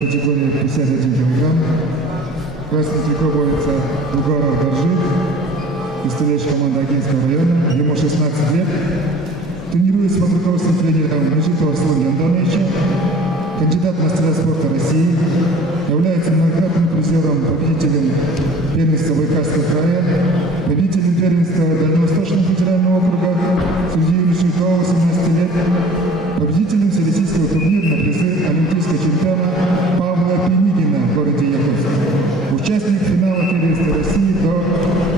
Категория 51 килограмм. Красный трико борется Дугаров Доржик, пистолет команды Агентского района, ему 16 лет. Тренируется под руководством тренера Мужитова Славия Андоновича, кандидат в мастера спорта России, является многократным призером, победителем первенства Байкальского края, победителем первенства Дальневосточного федерального округа среди юношей до 18 лет, победителем всероссийского турнира на призы олимпийского чемпиона Павла Пенигина в городе Якутск, участник финала первенства России до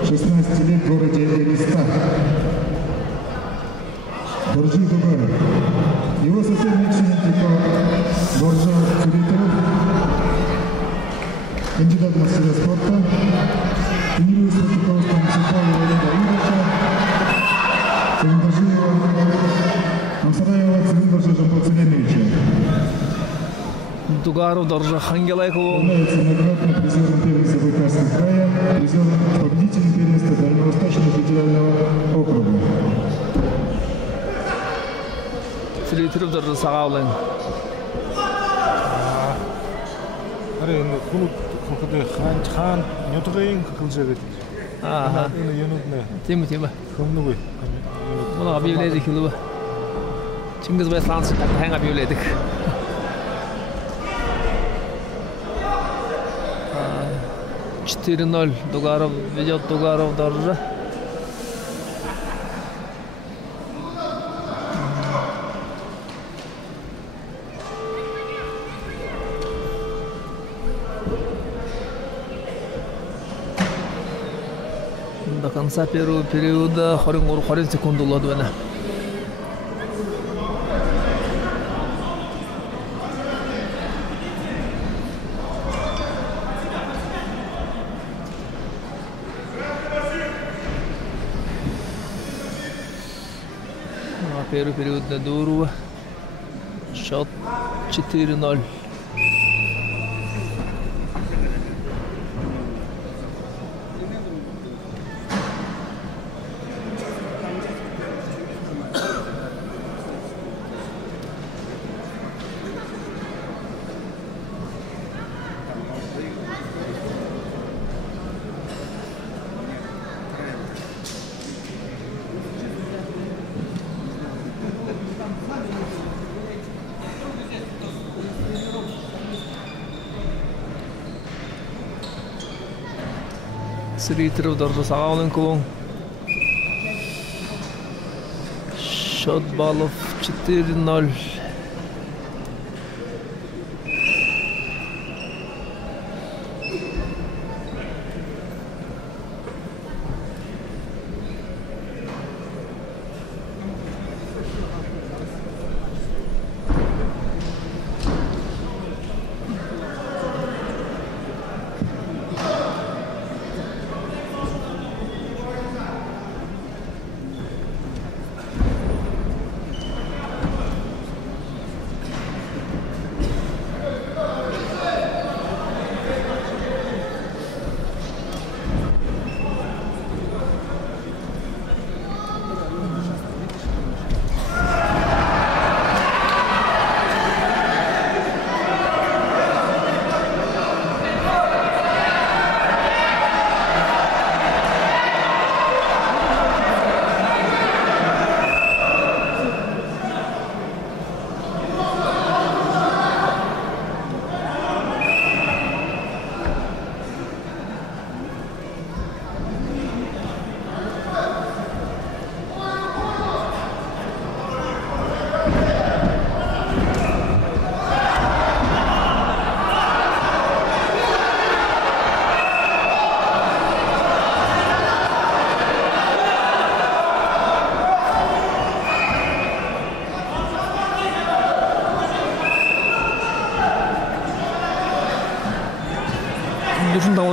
16 лет в городе Элиста. Доржи Дугаров. Его соседник Шинтико Боржа Цуритов, кандидат в мастера спорта, тренируется под руководством Светланы Ильича, Цуриндажиева, Амсараева Цуриндажа Жампоцелевича. Дугаров Доржа Хангелайкова. Является многократным призером первенства Байкальского края, победителем первенства Дальневосточного федерального округа. Срейтиров Доржа Сағаулайн. Аре енді құлқыды хан нетуғайын қылжады. Енді енудіне. Темі. Көмді ғой. Бұны объявледік елі ба. Чингиз Байслансы тәң объявледік. 4-0 Дугаров ведет Дугаров Доржа. До конца первого периода 40 секунд уладуена. Первый период на Дурова. Счет 4-0. Срейтиров Доржа Сағаулайн клуб. Счет баллов 4-0.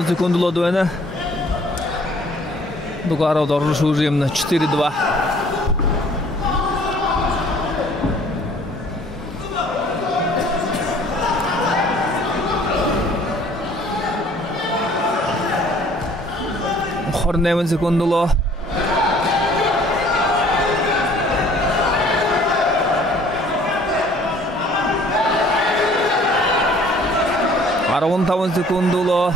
Секунду ладуена. Дугаров Доржа Шужем на 4-2. Хорневен секундуло. 19 секундуло.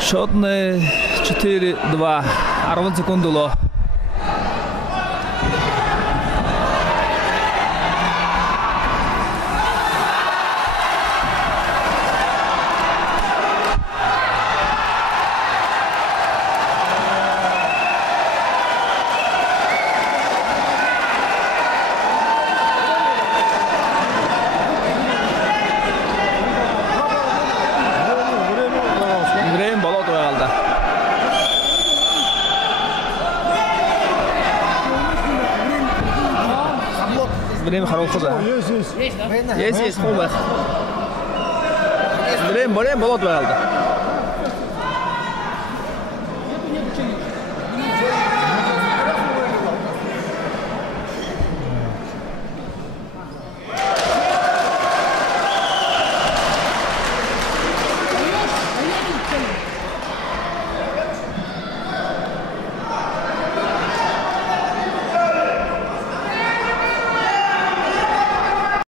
Счетный 4-2. 10 секундуло. Время хорошее. Есть, холбах. Время болот валда.